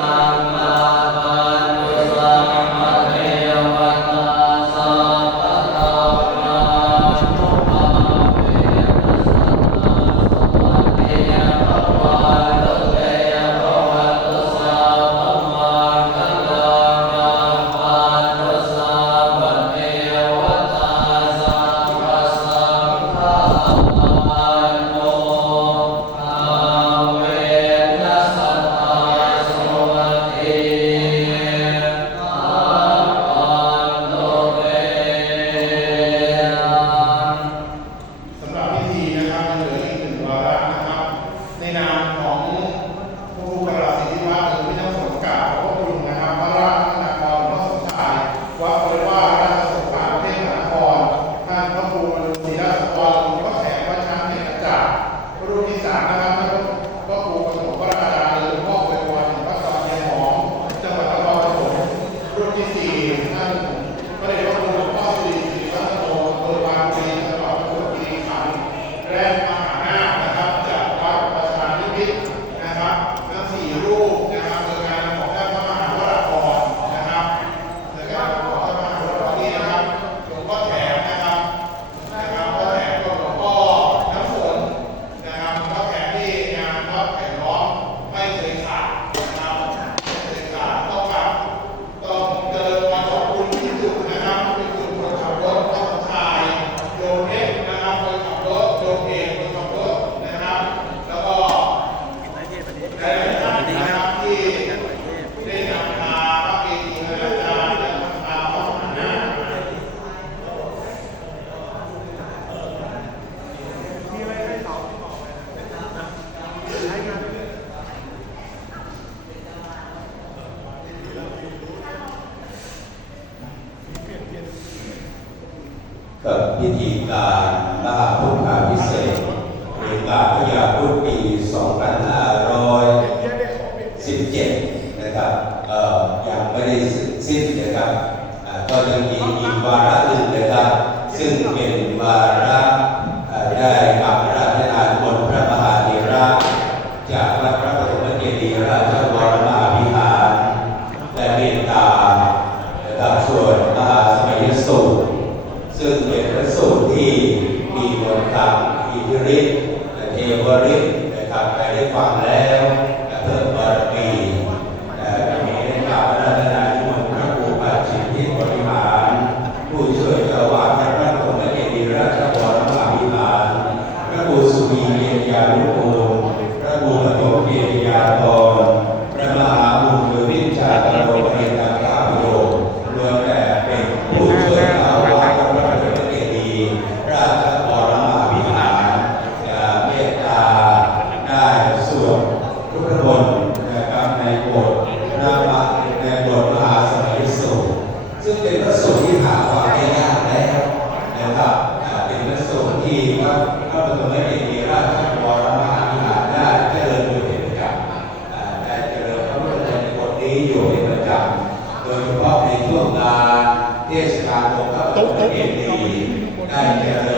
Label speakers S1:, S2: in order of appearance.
S1: 아... พิธีการมหาพุทธาพิเศษหรือ
S2: การพยาพุทธปี2517 นะครับยังไม่ได้สิ้นนะครับก็ยังมีวาระอื่นนะครับ ซึ่งเป็นวาระ barrio ี้อยู่ในประจำโดยเฉพาะในช่วงงานเทศกาลของพระบรมเดชดีได้เจริญ